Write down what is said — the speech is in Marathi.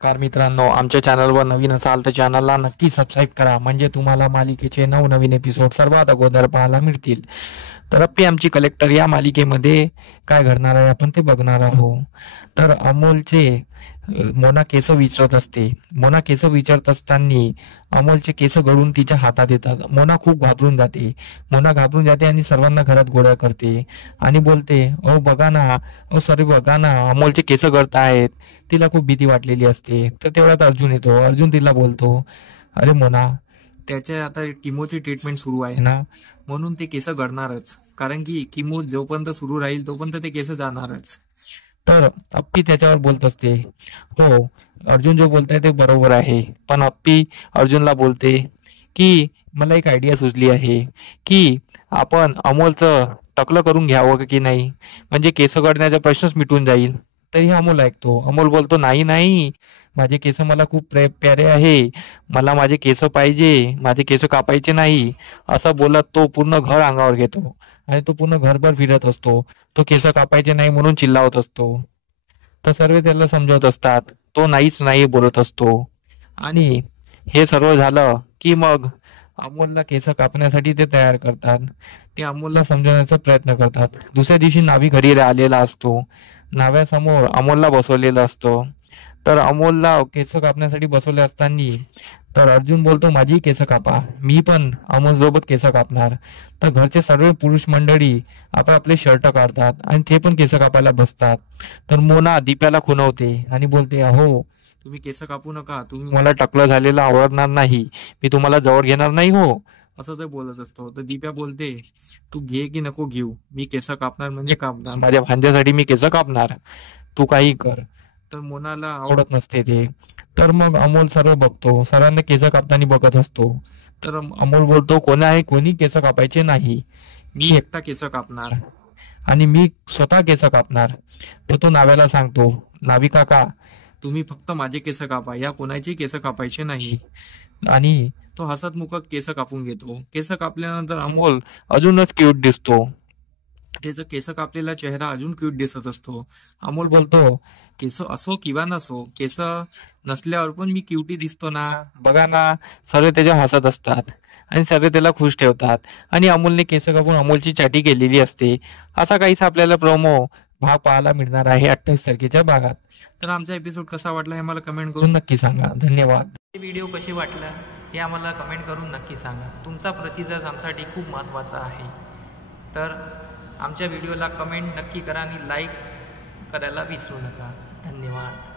नमस्कार मित्रांनो, आमच्या चॅनलवर नवीन असाल तर चॅनलला नक्की सबस्क्राईब करा, म्हणजे तुम्हाला मालिकेचे नवनवीन एपिसोड सर्वात अगोदर पाहायला मिळतील. तर अप्पी आमची कलेक्टर या मालिकेमध्ये काय घडणार आहे आपण ते बघणार आहोत. तर अमोलचे मोना केस विचारत असते. मोना केस विचारत असताना अमोलचे केस गळून तिच्या हातात येतात. मोना खूप घाबरून जाते. मोना घाबरून जाते आणि सर्वांना घरात गोळा करते आणि बोलते, अहो बघा ना, अहो सॉरी बघा ना, अमोलचे केस गळत आहेत. तिला खूप भीती वाटलेली असते. तर तेवढ्यात अर्जुन येतो. अर्जुन तिला बोलतो, अरे मोना, त्याच्या आता किमोची ट्रीटमेंट सुरू आहे ना, म्हणून ते केस गळणारच, कारण की किमो जोपर्यंत सुरू राहील तोपर्यंत ते केस जाणारच. तर अप्पी त्याच्यावर बोलत असते, हो अर्जुन जो बोलतोय ते बरोबर आहे. पण अप्पी अर्जुनला बोलते की मला एक आयडिया सुचली आहे की आपण अमोलचं टकलं करून घ्यावं की नाही, म्हणजे केस गळण्याचा प्रश्नच मिटून जाईल. तरी अमोल ऐकतो. अमोल बोलतो, नाही नाही, माझे केस मला खूप प्यारे आहे, मला माझे केस पाहिजे, माझे केस कापायचे नाही. असं बोलत तो पूर्ण घर अंगावर घेतो आणि तो पूर्ण घरभर फिरत असतो. तो केस कापायचे नाही म्हणून चिल्लावत असतो. तर सर्व त्याला समजवत असतात. तो नाहीच नाही बोलत असतो. आणि हे सर्व झालं की मग अमोलला केस कापण्यासाठी ते तयार करतात. ते अमोलला समजवण्याचा प्रयत्न करतात. दुसऱ्या दिवशी नावी घरी आलेला असतो. नाव्यासमोर अमोलला बसवलेलं असतं. तर अमोलला केस कापण्यासाठी बसवले असताना तर अर्जुन बोलतो, माझी केस कापा, मी पण अमोल सोबत केस कापणार. तर घरचे सर्व पुरुष मंडळी आपले शर्ट काढतात आणि ते पण केस कापायला बसतात. तर मोना दीप्याला खुणवते आणि बोलते, अहो तुम्ही केस कापू नका, तुम्ही मला टकलं झालेलं आवडणार नाही, मी तुम्हाला जवळ घेणार नाही हो, असं ते बोलत असतो. तर दीप्या बोलते, तू घे की नको घेऊ, मी केस कापणार म्हणजे कापणार, माझ्या भांज्यासाठी मी केस कापणार, तू काही कर. तर मोनाला आवडत नसते ते. तर मग अमोल सर्व बघतो, सर्वांना केस कापताना बघत असतो. तर अमोल बोलतो, कोणी केस कापायचे नाही, मी एकटा केस कापणार आणि मी स्वतः केस कापणार. तर तो नाव्याला सांगतो, नावी काका, तुम्ही फक्त माझे केस कापा, या कोणाचे केस कापायचे नाही. आणि तो हसतमुखक केस कापून घेतो. केस कापल्यानंतर अमोल अजूनच क्यूट दिसतो. त्याचा केस कापलेला चेहरा अजून क्यूट दिसत असतो. अमोल बोलतो, केस असो किंवा नसो, केस नसल्यावर पण मी क्युटी दिसतो ना, बघा ना. सर्व त्याच्या हसत असतात आणि सर्व त्याला खुश ठेवतात. आणि अमोलने केस कापून अमोलची चाटी केलेली असते. असा काहीसा आपल्याला प्रोमो भाग पाहायला मिळणार आहे 28 तारखेच्या भागात. तर आमचा एपिसोड कसा वाटला हे मला कमेंट करून नक्की सांगा. धन्यवाद. व्हिडिओ कशी वाटला हे आम्हाला कमेंट करून नक्की सांगा. तुमचा प्रतिसाद आमच्यासाठी खूप महत्त्वाचा आहे. तर आमच्या व्हिडिओला कमेंट नक्की करा आणि लाईक करायला विसरू नका. धन्यवाद.